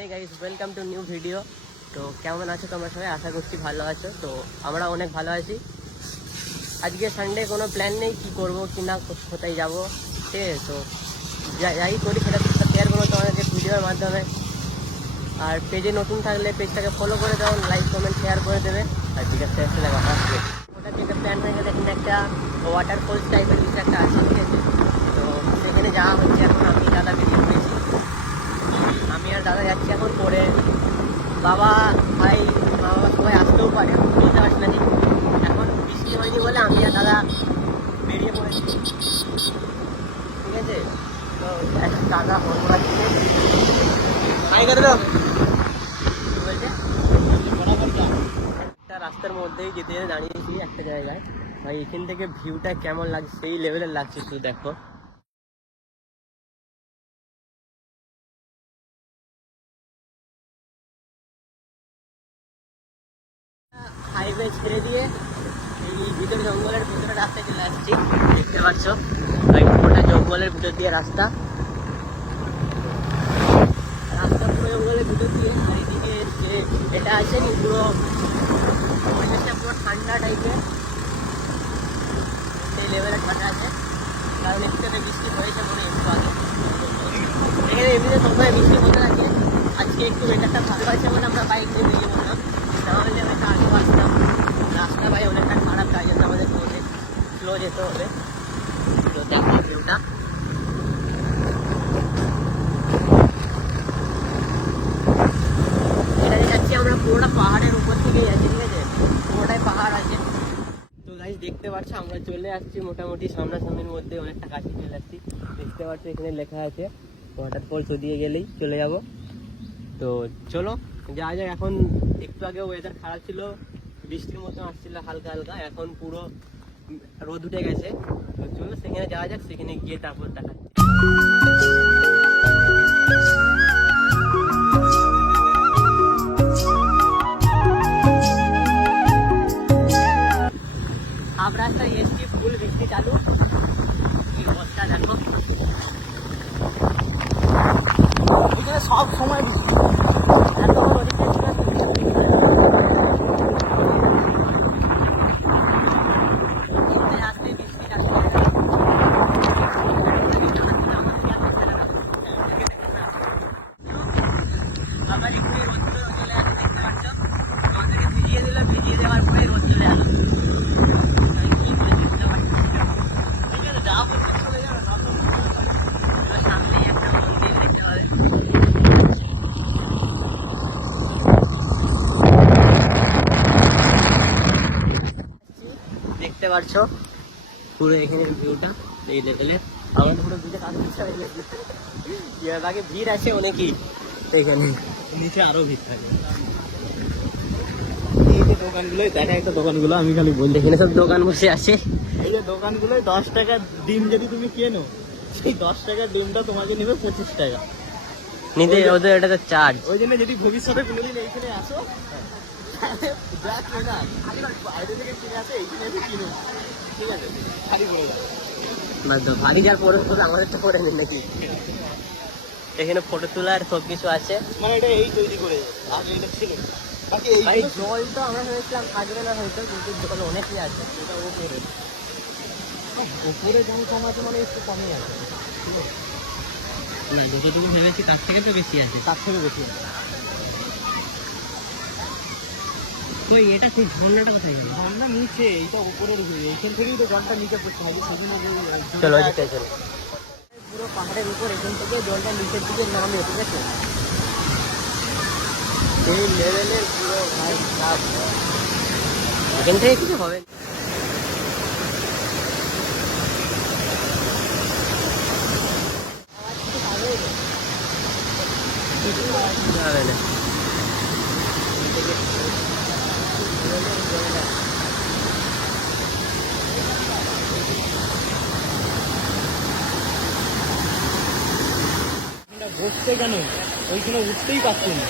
Hey guys welcome to new video. তো কেমন আছো তোমরা সবাই? আশা করছি ভালো আছো। তো আমরা অনেক ভালো আছি। আজকে সানডে, কোনো প্ল্যান নেই কি করব কি না, কোথায় যাব, ঠিক আছে? তো যাই করি সেটা শেয়ার করবো তোমাদেরকে ভিডিওর মাধ্যমে। আর পেজে নতুন থাকলে পেজটাকে ফলো করে দাও, লাইক কমেন্ট শেয়ার করে দেবে। আর ঠিক আছে, দেখা আসবে ওটা থেকে প্ল্যান হয়ে গেলে এখানে একটা ওয়াটারফলস টাইপের কিছু একটা আছে, ঠিক আছে? তো সেখানে যাওয়া হচ্ছে। এখন আমি দাদা বেরিয়ে পড়েছি, আমি আর দাদা যাচ্ছি এখন পরে। বাবা ভাই মা বাবা সবাই আসতেও পারে, বলতে পারছি না। এখন বৃষ্টি হয়নি বলে আমি আর দাদা বেরিয়ে পড়েছি, ঠিক আছে? তো একটা দাদা হরমোড়া ছিল বলছে একটা রাস্তার মধ্যেই যেতে যেতে দাঁড়িয়েছি একটা জায়গায়। ভাই এখান থেকে ভিউটা কেমন লাগছে, সেই লেভেলের লাগছে, শুধু দেখো। হাইওয়ে ছেড়ে দিয়ে এই ভিতরে জঙ্গলের ভিতরে রাস্তায় চলে আসছি, দেখতে পাচ্ছ ভাই পুরোটা জঙ্গলের ভিতর দিয়ে রাস্তা পুরো জঙ্গলের ভিতর দিয়ে। আর এদিকে এটা আছে কি পুরো পরিবেশটা পুরো ঠান্ডা টাইপের, সেই লেভেলের ঠান্ডা আছে। কারণ একটু বৃষ্টি হয়েছে মনে একটু আগে। এখানে এমনিতে সময় বৃষ্টি হতে থাকে, আজকে একটু ওয়েদারটা ভালো আছে বলে আমরা বাইক নিয়ে বেরিয়ে পড়লাম, নাহলে হয়তো আগে আসতাম। রাস্তা ভাই অনেকটা খারাপ, তাই জন্য আমাদের অনেক স্লো যেতে হবে। তো দেখো ভিউটা, এটা যাচ্ছি আমরা পুরোটা পাহাড়ের উপর থেকেই যাচ্ছি, ঠিক আছে? পুরোটাই পাহাড় আছে। তো গাইস দেখতে পাচ্ছ আমরা চলে আসছি মোটামুটি সামনাসামনির মধ্যে, অনেকটা কাছে চলে আসছি। দেখতে পাচ্ছ এখানে লেখা আছে ওয়াটারফলস, ওদিকে গেলেই চলে যাব। তো চলো যাওয়া যাক। এখন একটু আগে ওয়েদার খারাপ ছিল, বৃষ্টির মতো আসছিল হালকা হালকা, এখন পুরো রোদ উঠে গেছে। তো চলো সেখানে যাওয়া যাক, সেখানে গিয়ে তারপর দেখাচ্ছি। হাফ রাস্তায় এসছি, ফুল বৃষ্টি চালু, কি অবস্থা দেখো। ওইখানে সব সময় বৃষ্টি, আবার একটু রোদ চলে আসে, দেখতে পাচ্ছ আমাদেরকে ভিজিয়ে দিল, ভিজিয়ে দেওয়ার পরে রোদ চলে আসে। ঠিক আছে, যা বলতে চলে যাবে, সামনেই একটা মন্দির দেখতে পাবে। দেখতে পাচ্ছ পুরো এখানে ভিউটা এই লেভেলে। আমার পুরো ভিউটা কাজ হয়ে গেছে, আগে ভিড় আছে অনেকই এখানে, নিচে আরো ভিড় থাকে। এই যে দোকানগুলোই দেখা, একটা দোকানগুলো আমি খালি বলছি, এখানে সব দোকান বসে আছে। এই যে দোকানগুলোই 10 টাকার ডিম যদি তুমি কেনো, সেই 10 টাকার ডিমটা তোমাকে নেবে 25 টাকা নিতে, ওদের এটা তো চার্জ। ওই জন্য যদি ভবিষ্যতে কোনোদিন এইখানে আসো, বাইরে থেকে কিনে আসে, এইখানে এসে কিনো, ঠিক আছে? খালি করে যাও, ভারী যার ফটো তোলা আমাদের তো করে নিন নাকি। এখানে ফটো তোলার সব কিছু আছে, মানে এটা এই তৈরি করে আগে এটা ছিল। বাকি এই জল তো আমরা ভেবেছিলাম থাকবে না হয়তো, কিন্তু জল অনেকই আছে। এটা উপরে উপরে জল কমাতে মানে একটু কমই আছে, ঠিক আছে? না, যতটুকু ভেবেছি তার থেকে তো বেশি আছে, তার থেকে বেশি আছে। তো এটা সেই ঝর্ণাটা কোথায় গেল? ঝর্ণা নিচে, এইটা উপরের ঘুরে, এইখান থেকেই তো জলটা নিচে পড়ছে নাকি, সেদিন চলো চলো। পুরো পাহাড়ের উপর এখান থেকে জলটা নিচের দিকে নামে, ঠিক আছে? এই লেভেলের পুরো ভাই সাপ, এখান থেকে কিছু হবে না। বসতে কেন, ওইখানে উঠতেই পারছি না।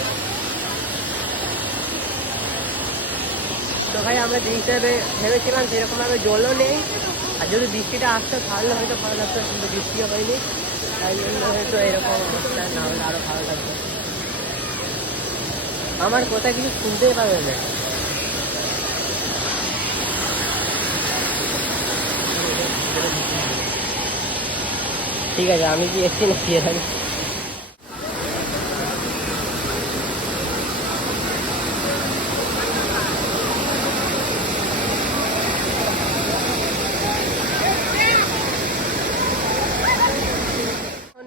তো ভাই আমরা যে হিসাবে ভেবেছিলাম সেরকমভাবে জলও নেই, আর যদি বৃষ্টিটা আসতো তাহলে হয়তো ভালো লাগতো, কিন্তু বৃষ্টিও হয়নি, তাই জন্য হয়তো এরকম অবস্থা, না হলে আরও ভালো লাগতো। আমার কথা কিছু শুনতেই পাবে না। ঠিক আছে, আমি কি এসছি নাকি এখানে?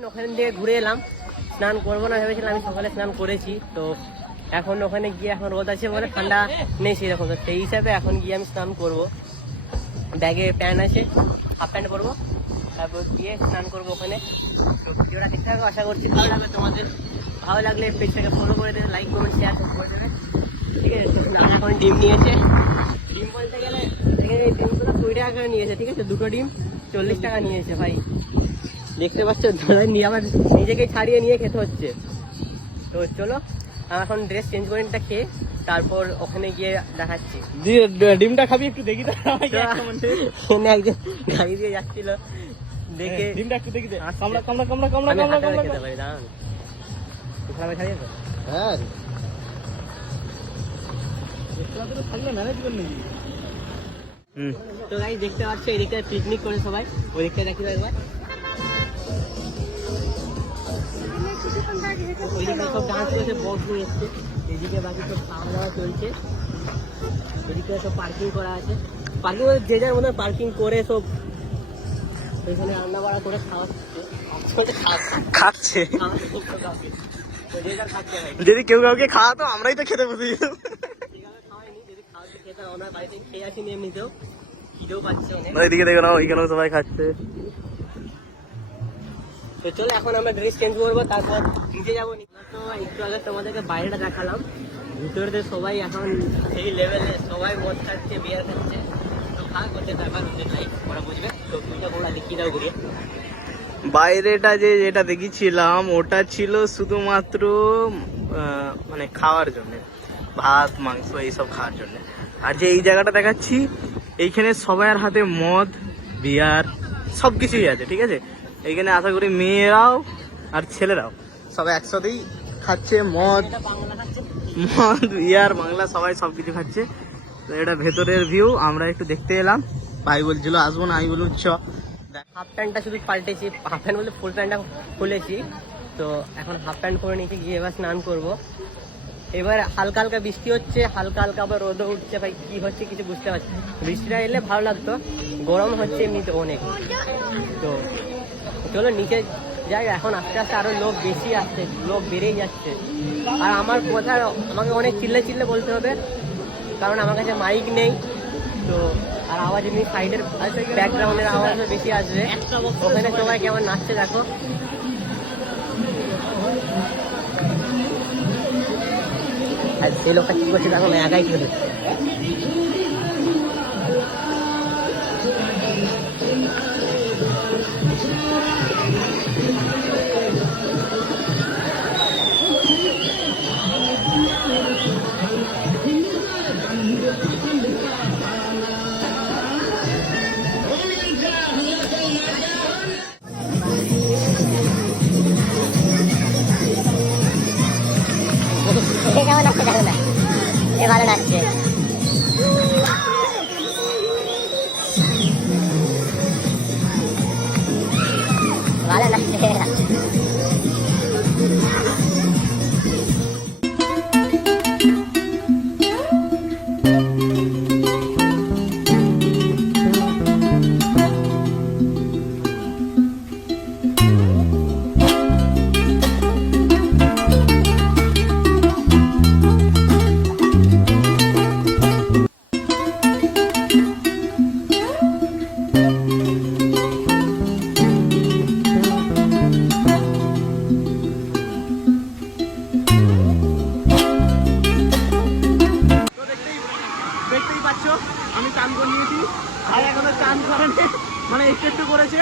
ওখান থেকে ঘুরে এলাম, স্নান করবো না ভেবেছিলাম, আমি সকালে স্নান করেছি। তো এখন ওখানে গিয়ে এখন রোদ আছে বলে ঠান্ডা নেই সেরকম, তো সেই হিসাবে এখন গিয়ে আমি স্নান করব। ব্যাগে প্যান্ট আছে, হাফ প্যান্ট পরবো, তারপর গিয়ে স্নান করবো ওখানে। তো ভিডিওটা দেখতে থাকো, আশা করছি ভালো লাগবে তোমাদের। ভালো লাগলে পেজটাকে ফলো করে দেবে, লাইক কমেন্ট শেয়ার করে দেবে, ঠিক আছে? আমি এখন ডিম নিয়েছে, ডিম বলতে গেলে এখানে এই ডিমগুলো 20 টাকা করে নিয়েছে, ঠিক আছে? দুটো ডিম 40 টাকা নিয়েছে ভাই, দেখতে পাচ্ছ? নিয়ে আবার নিজেকে ছাড়িয়ে নিয়ে খেতে হচ্ছে। তো চলো এখন ড্রেস চেঞ্জ করে নিতে, খেয়ে তারপর ওখানে গিয়ে দেখাচ্ছি। ডিমটা খাবি একটু দেখি, একজন গাড়ি দিয়ে যাচ্ছিল, দেখে ডিমটা একটু দেখি। কামড়া কামড়া কামড়া কামড়া খেতে পারি, দাঁড়ান খাইয়ে তো। হ্যাঁ থাকলে ম্যানেজ করে নিবি। তো গাইস দেখতে পাচ্ছ এই দিকটা পিকনিক করে সবাই, ওই দিকটা দেখি একবার। ওইদিকে সব ডান্স করেছে, বক্স নিয়ে এসছে, এদিকে বাকি সব খাওয়া দাওয়া চলছে, ওইদিকে সব পার্কিং করা আছে। পার্কিং যে যার মধ্যে পার্কিং করে সব ওইখানে রান্না বাড়া করে খাচ্ছে। যদি কেউ কাউকে খাওয়াতো আমরাই তো খেতে বসে যেতাম। খাওয়াইনি, যদি খাওয়াতে খেতাম আমরা বাড়িতে খেয়ে আসিনি এমনিতেও, খিদেও পাচ্ছে অনেক। ওইদিকে দেখো না, ওইখানেও সবাই খাচ্ছে। তো চলো এখন আমরা ড্রেস চেঞ্জ করবো, তারপর নিচে যাবো। তো একটু আগে তোমাদেরকে বাইরেটা দেখালাম, ভিতরে সবাই এখন সেই লেভেলে সবাই মদ খাচ্ছে, বিয়ার খাচ্ছে। তো খাওয়া করছে, তারপর লাইফ ওরা বুঝবে। তো তুইটা কোনটা দেখিয়ে দাও ঘুরিয়ে। বাইরেটা যেটা দেখেছিলাম ওটা ছিল শুধুমাত্র মানে খাওয়ার জন্য, ভাত মাংস এইসব খাওয়ার জন্য। আর যে এই জায়গাটা দেখাচ্ছি, এইখানে সবার হাতে মদ বিয়ার সব কিছুই আছে, ঠিক আছে? এইখানে আশা করি মেয়েরাও আর ছেলেরাও সবাই একসাথেই খাচ্ছে, মদ বিয়ার বাংলা সবাই সব কিছু খাচ্ছে। তো এটা ভেতরের ভিউ, আমরা একটু দেখতে এলাম। ভাই বলছিল আসবো না, আমি বললাম চ। হাফ প্যান্টটা শুধু পাল্টেছি, হাফ প্যান্ট বলতে ফুল প্যান্টটা খুলেছি। তো এখন হাফ প্যান্ট পরে নিয়েছি, গিয়ে এবার স্নান করবো। এবার হালকা হালকা বৃষ্টি হচ্ছে, হালকা হালকা আবার রোদও উঠছে, ভাই কি হচ্ছে কিছু বুঝতে পারছি। বৃষ্টিটা এলে ভালো লাগতো, গরম হচ্ছে এমনিতে অনেক। তো চলো নিচে যাই, এখন আস্তে আস্তে আরো লোক বেশি আসছে, লোক বেড়েই যাচ্ছে। আর আমার কথা আমাকে অনেক চিল্লে চিল্লে বলতে হবে, কারণ আমার কাছে মাইক নেই। তো আর আওয়াজ এমনি সাইডের ব্যাকগ্রাউন্ডের আওয়াজও বেশি আসবে। ওখানে সবাই কেমন নাচছে দেখো। আর সেই লোকটা কি করছে দেখো না, একাই কি হচ্ছে। কেমন নাচছে দেখো না, এ ভালো নাচছে। ভালো নাচছে। দেখতেই পাচ্ছ আমি চান করে নিয়েছি, ভাই এখনো চান করেনি, মানে একটু করেছে।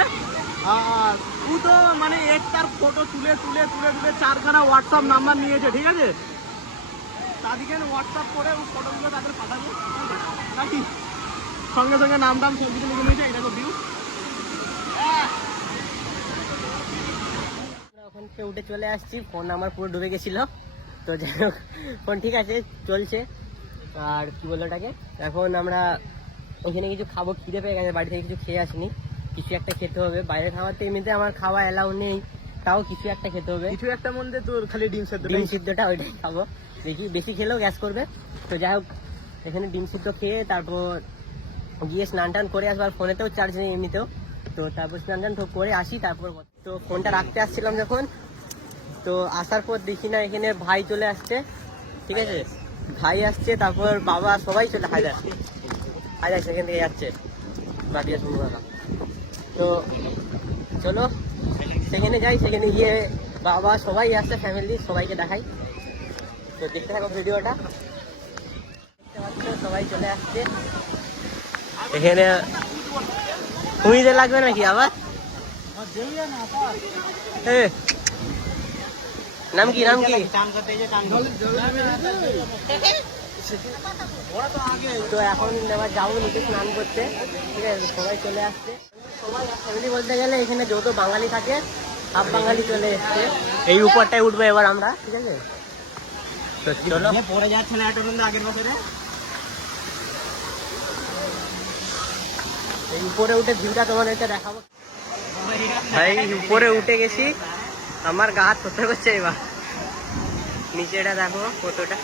আর তুই তো মানে একটার ফটো তুলে তুলে তুলে তুলে 4খানা হোয়াটসঅ্যাপ নাম্বার নিয়েছে, ঠিক আছে? তাদেরকে হোয়াটসঅ্যাপ করে ওই ফটোগুলো তাদের পাঠাবো নাকি, সঙ্গে সঙ্গে নাম টাম সব কিছু লিখে নিয়েছে। এটা তো ভিউ। ওখান থেকে উঠে চলে আসছি, ফোন আমার পুরো ডুবে গেছিল। তো যাই হোক ফোন ঠিক আছে চলছে। আর কি বললো ওটাকে, এখন আমরা এখানে কিছু খাবো, খিদে পেয়ে গেছে, বাড়ি থেকে কিছু খেয়ে আসিনি, কিছু একটা খেতে হবে। বাইরে খাওয়াতে এমনিতে আমার খাওয়া অ্যালাউ নেই, তাও কিছু একটা খেতে হবে। কিছু একটা মধ্যে তোর খালি ডিম সেদ্ধ, ডিম সিদ্ধটা ওইটাই খাবো, দেখি বেশি খেলেও গ্যাস করবে। তো যাই হোক এখানে ডিম সিদ্ধ খেয়ে তারপর গিয়ে স্নান টান করে আসবো। আর ফোনেতেও চার্জ নেই এমনিতেও, তো তারপর স্নান টান করে আসি। তারপর তো ফোনটা রাখতে আসছিলাম যখন, তো আসার পর দেখি না এখানে ভাই চলে আসছে, ঠিক আছে, ভাই আসছে, তারপর বাবা, সবাই চলে হায়দার সেখান থেকে যাচ্ছে বাদিয়া সুন্দর। তো চলো সেখানে যাই, সেখানে গিয়ে বাবা সবাই আসছে, ফ্যামিলি সবাইকে দেখাই। তো দেখতে থাকো ভিডিওটা, দেখতে পাচ্ছ সবাই চলে আসছে এখানে। হুইতে লাগবে নাকি আবার? নাম কি নাম কি? তো এখন এবার যাবো নিচে স্নান করতে, ঠিক আছে, সবাই চলে আসছে। সবাই ফ্যামিলি বলতে গেলে এখানে যত বাঙালি থাকে সব বাঙালি চলে এসছে। এই উপরটায় উঠবো এবার আমরা, ঠিক আছে। তো চলো, পড়ে যাচ্ছে না আগের বছরে। এই উপরে উঠে ভিউটা তোমাদেরকে দেখাবো। ভাই উপরে উঠে গেছি, আমার গা হাত করতে করছে এবার। নিচেটা দেখো কতটা,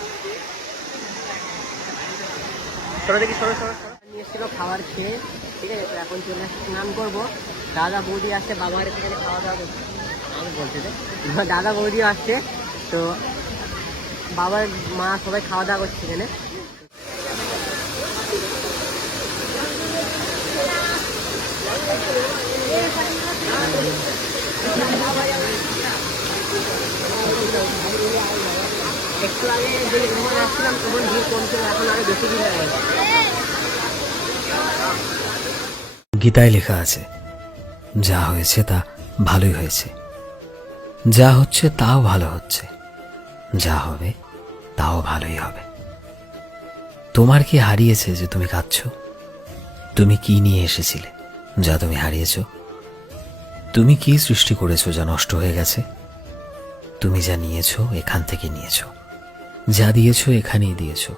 সরো দেখি, সরো সরো সরো। নিয়ে এসেছিল খাবার খেয়ে, ঠিক আছে। তো এখন চলে আসছে স্নান করবো। দাদা বৌদি আসছে, বাবার এখানে খাওয়া দাওয়া করছে, আমি বলতে দে। দাদা বৌদিও আসছে, তো বাবার মা সবাই খাওয়া দাওয়া করছে এখানে। একটু আগে যে যখন আসছিলাম তখন ভিড় কম ছিল, এখন আরো বেশি ভিড় হয়ে গেছে। গীতায় লেখা আছে, যা হয়েছে তা ভালোই হয়েছে, যা হচ্ছে তাও ভালো হচ্ছে, যা হবে তাও ভালোই হবে। তোমার কি হারিয়েছে যে তুমি কাঁদছো? তুমি কি নিয়ে এসেছিলে যা তুমি হারিয়েছো? তুমি কি সৃষ্টি করেছো যা নষ্ট হয়ে গেছে? তুমি যা নিয়েছো এখান থেকে নিয়েছো, যা দিয়েছো এখানেই দিয়েছো।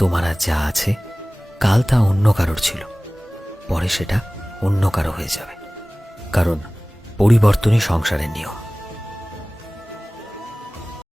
তোমার আর যা আছে কাল তা অন্য কারোর ছিল, পরে সেটা অন্য কারো হয়ে যাবে, কারণ পরিবর্তনই সংসারের নিয়ম।